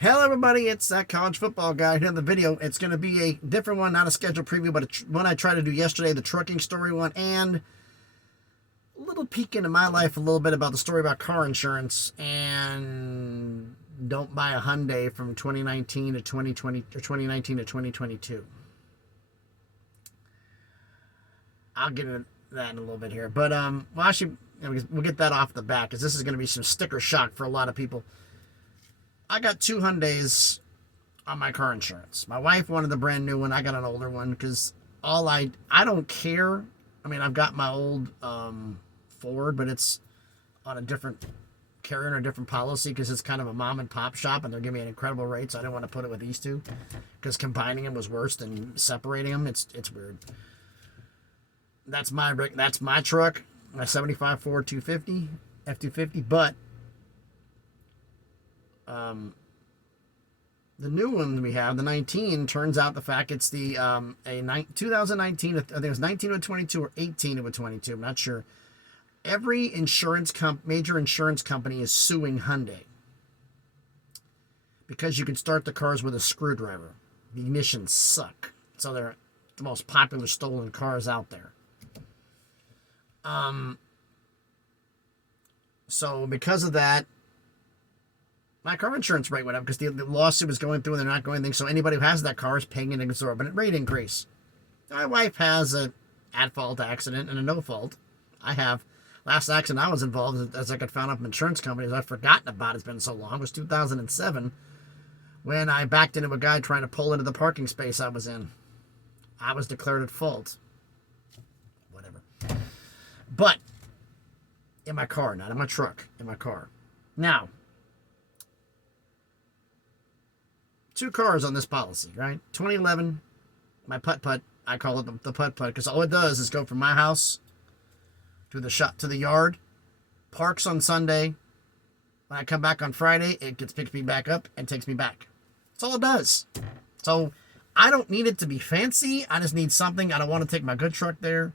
Hello everybody, it's that college football guy here in the video. It's going to be a different one, not a scheduled preview, but one I tried to do yesterday, the trucking story one, and a little peek into my life, a little bit about the story about car insurance, and don't buy a Hyundai from 2019 to 2020, or 2019 to 2022. I'll get into that in a little bit here, but well, actually, we'll get that off the bat, because this is going to be some sticker shock for a lot of people. I got two Hyundais on my car insurance. My wife wanted the brand new one. I got an older one because I don't care. I mean, I've got my old Ford, but it's on a different carrier and a different policy because it's kind of a mom and pop shop, and they're giving me an incredible rate. So I didn't want to put it with these two because combining them was worse than separating them. It's weird. That's my truck, my 75 Ford 250 F250, but the new one we have, the 19, turns out the fact it's the 2019, I think it was 19 with 22 or 18 with 22, I'm not sure. Every major insurance company is suing Hyundai because you can start the cars with a screwdriver. The ignitions suck, so they're the most popular stolen cars out there. So because of that, my car insurance rate went up because the lawsuit was going through and they're not going anything. So anybody who has that car is paying an exorbitant rate increase. My wife has an at-fault accident and a no-fault. I have. Last accident I was involved, as I got found up in insurance companies, I've forgotten about it. It's been so long. It was 2007 when I backed into a guy trying to pull into the parking space I was in. I was declared at fault. Whatever. But in my car, not in my truck, in my car. Now, two cars on this policy, right? 2011, my putt-putt, I call it the putt-putt, because all it does is go from my house to the yard, parks on Sunday. When I come back on Friday, it picks me back up and takes me back. That's all it does. So I don't need it to be fancy. I just need something. I don't want to take my good truck there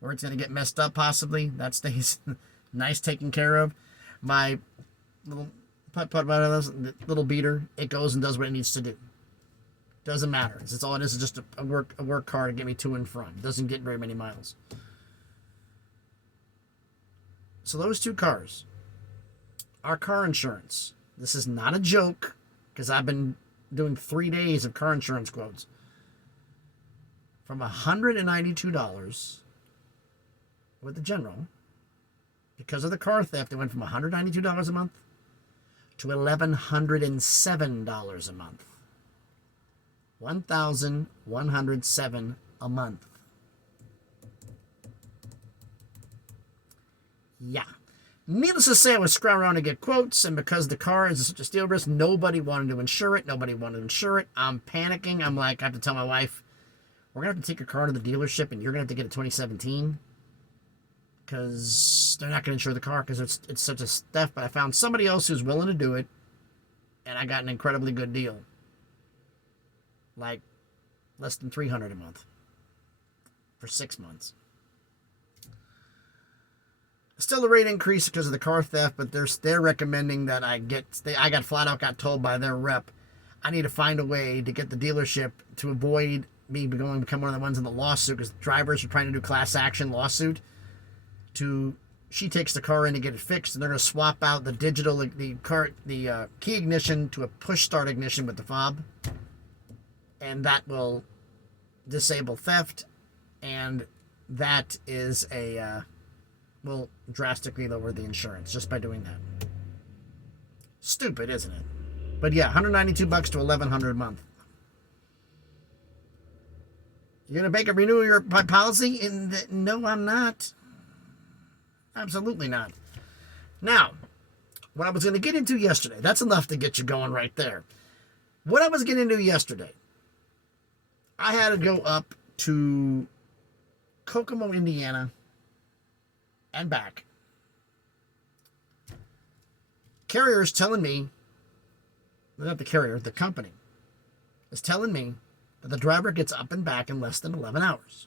where it's going to get messed up possibly. That stays nice taken care of. My little putt-putt, little beater, it goes and does what it needs to do. Doesn't matter. It's all it is just a work car to get me to and from. It doesn't get very many miles. So those two cars, our car insurance. This is not a joke because I've been doing 3 days of car insurance quotes. From $192 with the general, because of the car theft, it went from $192 a month to $1,107 a month. $1,107 a month. Yeah. Needless to say, I was scrambling around to get quotes, and because the car is such a steel risk, nobody wanted to insure it. I'm panicking. I'm like, I have to tell my wife, we're going to have to take your car to the dealership, and you're going to have to get a 2017. Because they're not going to insure the car because it's such a theft. But I found somebody else who's willing to do it, and I got an incredibly good deal. Like less than $300 a month for 6 months. Still a rate increase because of the car theft, but they're recommending that I got flat out got told by their rep, I need to find a way to get the dealership to avoid me become one of the ones in the lawsuit because drivers are trying to do class action lawsuit. She takes the car in to get it fixed, and they're going to swap out the key ignition to a push start ignition with the fob, and that will disable theft, and that is will drastically lower the insurance just by doing that. Stupid, isn't it? But yeah, $192 to $1,100 a month. You're going to renew your policy? No, I'm not. Absolutely not. Now, what I was going to get into yesterday, that's enough to get you going right there. What I was getting into yesterday, I had to go up to Kokomo, Indiana, and back. Carrier's telling me, not the carrier, the company, is telling me that the driver gets up and back in less than 11 hours.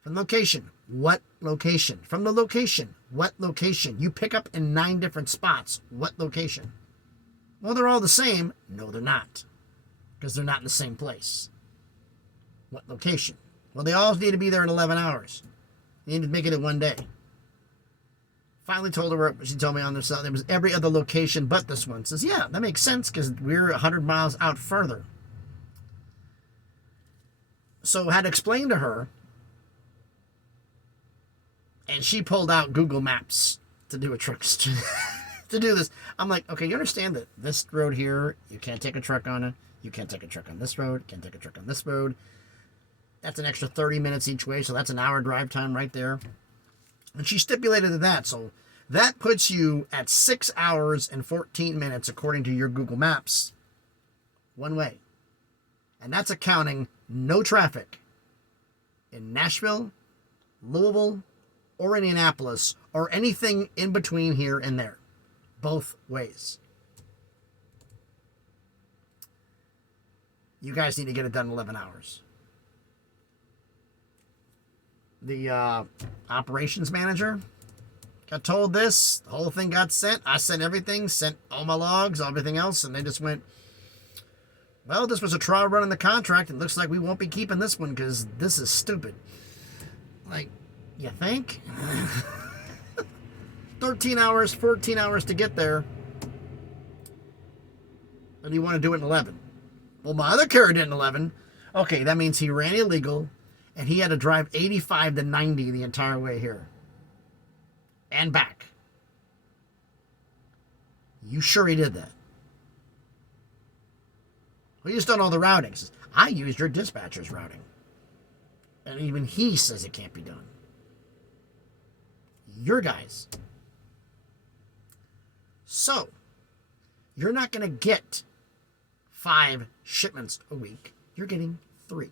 From location. What location? From the location. What location? You pick up in 9 different spots. What location? Well, they're all the same. No, they're not. Because they're not in the same place. What location? Well, they all need to be there in 11 hours. You need to make it in one day. Finally told her, she told me on their cell, there was every other location but this one. Says, yeah, that makes sense because we're 100 miles out further. So I had to explain to her, and she pulled out Google Maps to do a truck to do this. I'm like, okay, you understand that this road here, you can't take a truck on it. You can't take a truck on this road. You can't take a truck on this road. That's an extra 30 minutes each way, so that's an hour drive time right there. And she stipulated that. So that puts you at 6 hours and 14 minutes, according to your Google Maps, one way. And that's accounting no traffic in Nashville, Louisville, or Indianapolis, or anything in between here and there. Both ways. You guys need to get it done in 11 hours. The operations manager got told this. The whole thing got sent. I sent everything, sent all my logs, everything else, and they just went, well, this was a trial run in the contract. It looks like we won't be keeping this one because this is stupid. Like, you think? 13 hours, 14 hours to get there. And you want to do it in 11. Well, my other carrier did in 11. Okay, that means he ran illegal. And he had to drive 85 to 90 the entire way here. And back. You sure he did that? Well, you just done all the routings. I used your dispatcher's routing. And even he says it can't be done. Your guys. So, you're not going to get 5 shipments a week. You're getting 3.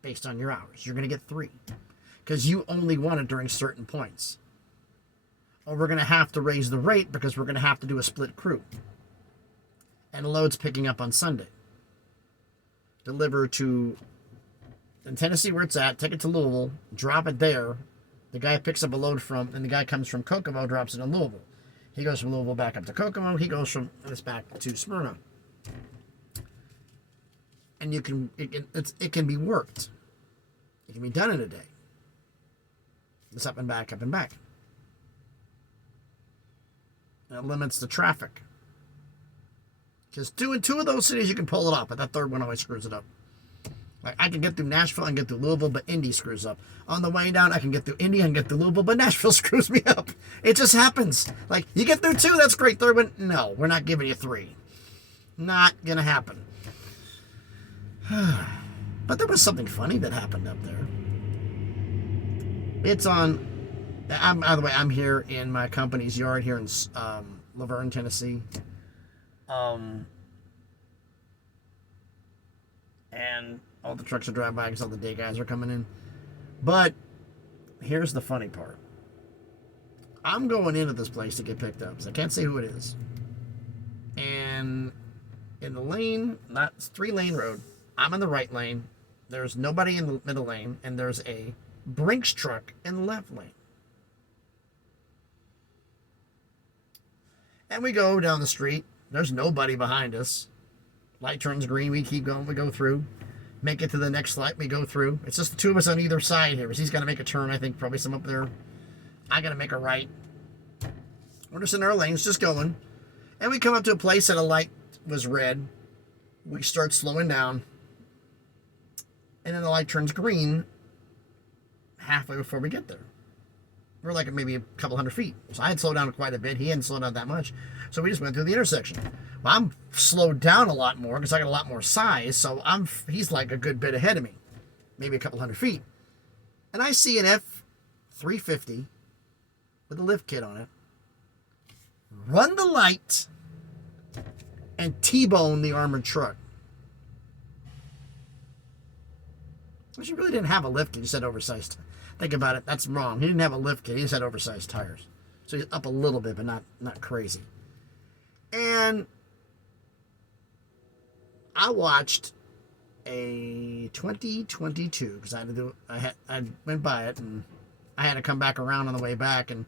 Based on your hours. You're going to get 3. Because you only want it during certain points. Or we're going to have to raise the rate because we're going to have to do a split crew. And the load's picking up on Sunday. Deliver to in Tennessee where it's at, take it to Louisville, drop it there. The guy picks up a load from, and the guy comes from Kokomo, drops it in Louisville. He goes from Louisville back up to Kokomo. He goes from this back to Smyrna. And it can be worked. It can be done in a day. It's up and back, up and back. And it limits the traffic. Because two of those cities you can pull it off, but that third one always screws it up. Like I can get through Nashville and get through Louisville, but Indy screws up. On the way down, I can get through Indy and get through Louisville, but Nashville screws me up. It just happens. Like you get through 2, that's great. Third one, no, we're not giving you 3. Not gonna happen. But there was something funny that happened up there. It's on. By the way, I'm here in my company's yard here in Laverne, Tennessee. And all the trucks are driving by because all the day guys are coming in. But here's the funny part. I'm going into this place to get picked up, so I can't say who it is. And in the lane, it's 3-lane road. I'm in the right lane. There's nobody in the middle lane, and there's a Brinks truck in the left lane. And we go down the street. There's nobody behind us. Light turns green. We keep going. We go through. Make it to the next light. We go through. It's just the 2 of us on either side here. He's got to make a turn. I think probably some up there. I got to make a right. We're just in our lanes, just going. And we come up to a place that a light was red. We start slowing down. And then the light turns green halfway before we get there. We're like maybe a couple hundred feet. So I had slowed down quite a bit. He hadn't slowed down that much. So we just went through the intersection. Well, I'm slowed down a lot more because I got a lot more size. So he's like a good bit ahead of me. Maybe a couple hundred feet. And I see an F-350 with a lift kit on it run the light and T-bone the armored truck. She really didn't have a lift kit. He said oversized. Think about it. That's wrong. He didn't have a lift kit. He just had oversized tires. So he's up a little bit, but not crazy. And I watched a 2022 because I went by it and I had to come back around on the way back and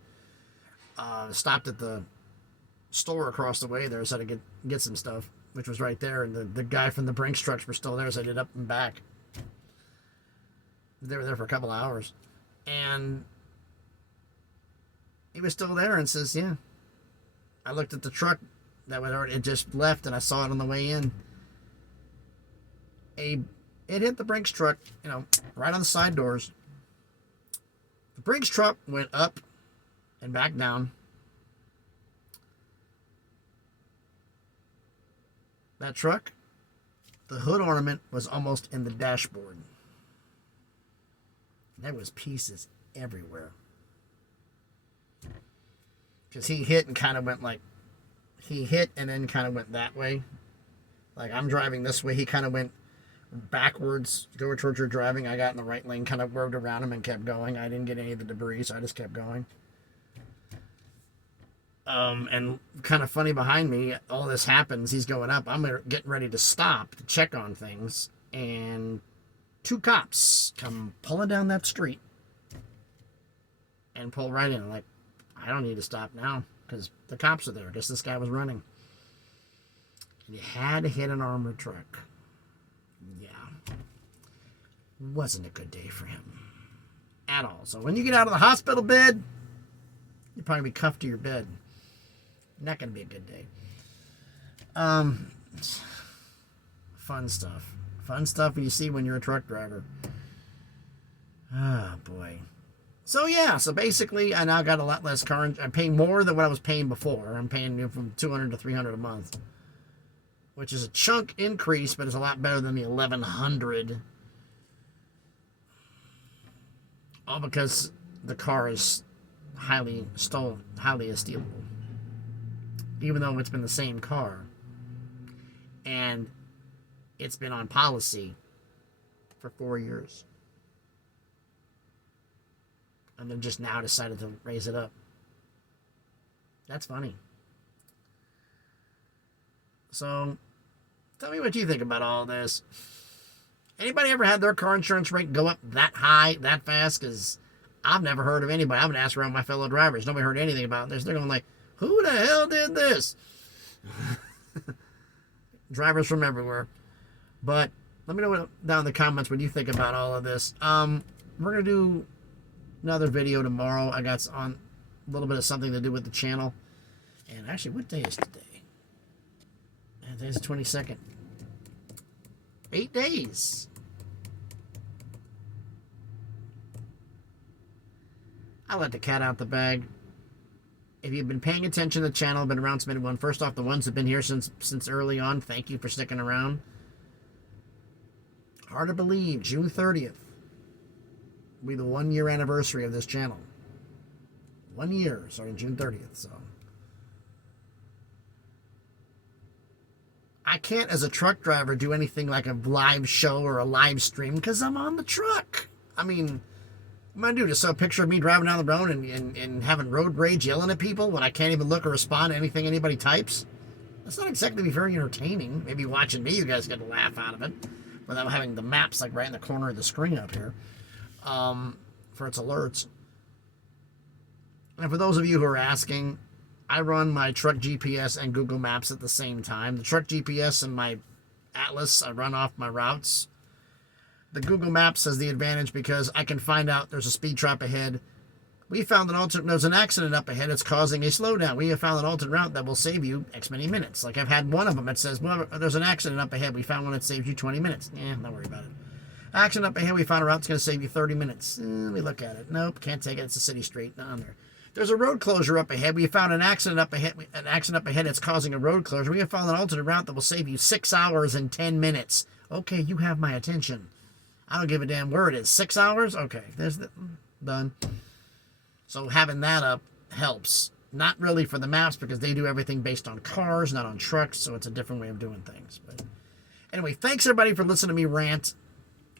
stopped at the store across the way there, so I could get some stuff, which was right there. And the guy from the Brinks trucks were still there, so I did up and back. They were there for a couple hours. And he was still there and says, yeah. I looked at the truck that had just left, and I saw it on the way in. It hit the Brinks truck, right on the side doors. The Brinks truck went up and back down. That truck, the hood ornament was almost in the dashboard. There was pieces everywhere. Because he hit and kind of went he hit and then kind of went that way. Like, I'm driving this way. He kind of went backwards, go towards your driving. I got in the right lane, kind of rode around him and kept going. I didn't get any of the debris, so I just kept going. And kind of funny, behind me, all this happens. He's going up. I'm getting ready to stop to check on things. And 2 cops come pulling down that street and pull right in. I'm like, I don't need to stop now because the cops are there. I guess this guy was running. And you had to hit an armored truck. Yeah. Wasn't a good day for him at all. So when you get out of the hospital bed, you'll probably be cuffed to your bed. Not going to be a good day. Fun stuff. Fun stuff you see when you're a truck driver. Oh, boy. So, yeah. So, basically, I now got a lot less car. I'm paying more than what I was paying before. I'm paying from $200 to $300 a month, which is a chunk increase, but it's a lot better than the $1,100. All because the car is highly esteemable. Even though it's been the same car. And it's been on policy for 4 years. And then just now decided to raise it up. That's funny. So, tell me what you think about all this. Anybody ever had their car insurance rate go up that high, that fast? Because I've never heard of anybody. I'm going to ask around my fellow drivers. Nobody heard anything about this. They're going like, who the hell did this? Drivers from everywhere. But let me know down in the comments what you think about all of this. We're going to do another video tomorrow. I got on a little bit of something to do with the channel. And actually, what day is today? Today's the 22nd. 8 days. I let the cat out the bag. If you've been paying attention to the channel, been around since minute one, first off, the ones who've been here since early on, thank you for sticking around. Hard to believe, June 30th will be the 1 year anniversary of this channel. 1 year, starting June 30th, so. I can't, as a truck driver, do anything like a live show or a live stream because I'm on the truck. I mean, what am I going to do? Just show a picture of me driving down the road and having road rage, yelling at people when I can't even look or respond to anything anybody types? That's not exactly very entertaining. Maybe watching me, you guys get a laugh out of it without having the maps like right in the corner of the screen up here for its alerts. And for those of you who are asking, I run my truck GPS and Google Maps at the same time. The truck GPS and my Atlas, I run off my routes. The Google Maps has the advantage because I can find out there's a speed trap ahead. We found there's an accident up ahead. It's causing a slowdown. We have found an alternate route that will save you X many minutes. Like I've had one of them that says, well, there's an accident up ahead. We found one that saves you 20 minutes. Don't worry about it. Accident up ahead. We found a route that's going to save you 30 minutes. Let me look at it. Nope, can't take it. It's a city street. Not on there. There's a road closure up ahead. We found an accident up ahead. That's causing a road closure. We have found an alternate route that will save you 6 hours and 10 minutes. Okay, you have my attention. I don't give a damn where it is. 6 hours? Okay, there's the done. So having that up helps. Not really for the maps because they do everything based on cars, not on trucks. So it's a different way of doing things. But anyway, thanks everybody for listening to me rant.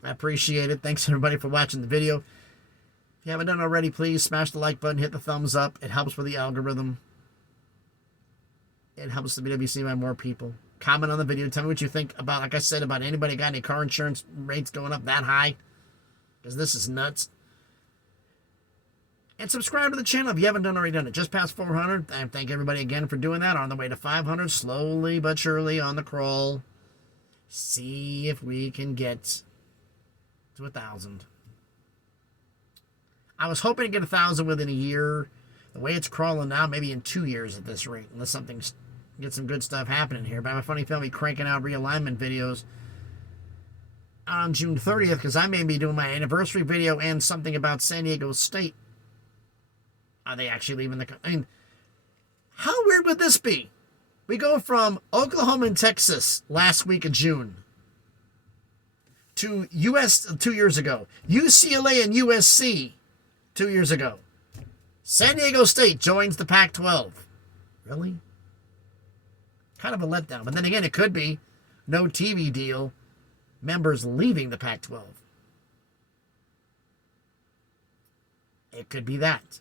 I appreciate it. Thanks everybody for watching the video. If you haven't done already, please smash the like button, hit the thumbs up. It helps with the algorithm. It helps the video be seen by more people. Comment on the video. Tell me what you think about, like I said, about anybody got any car insurance rates going up that high. Because this is nuts. And subscribe to the channel if you haven't already done it. Just past 400. I thank everybody again for doing that. On the way to 500, slowly but surely on the crawl. See if we can get to 1,000. I was hoping to get 1,000 within a year. The way it's crawling now, maybe in 2 years at this rate, unless something get some good stuff happening here. But I have a funny feeling I'll be cranking out realignment videos on June 30th because I may be doing my anniversary video and something about San Diego State. Are they actually leaving the... I mean, how weird would this be? We go from Oklahoma and Texas last week of June to US 2 years ago. UCLA and USC 2 years ago. San Diego State joins the Pac-12. Really? Kind of a letdown. But then again, it could be no TV deal. Members leaving the Pac-12. It could be that.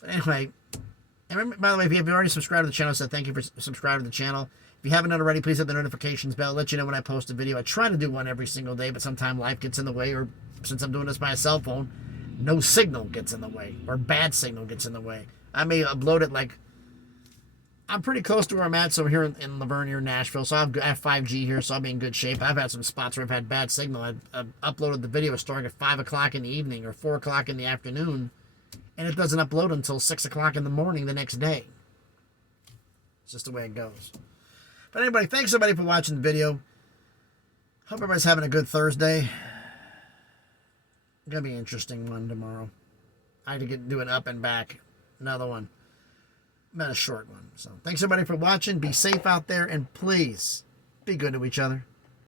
But anyway, and remember, by the way, if you have already subscribed to the channel, so thank you for subscribing to the channel. If you haven't done already, please hit the notifications bell. Let you know when I post a video. I try to do one every single day, but sometimes life gets in the way, or since I'm doing this by a cell phone, no signal gets in the way, or bad signal gets in the way. I may upload it like... I'm pretty close to where I'm at, so here in Laverne, here in Nashville, so I have 5G here, so I'll be in good shape. I've had some spots where I've had bad signal. I've uploaded the video starting at 5 o'clock in the evening or 4 o'clock in the afternoon, and it doesn't upload until 6 o'clock in the morning the next day. It's just the way it goes. But anybody, thanks everybody for watching the video. Hope everybody's having a good Thursday. Gonna be an interesting one tomorrow. I had to do an up and back. Another one. Not a short one. So thanks everybody for watching. Be safe out there, and please be good to each other.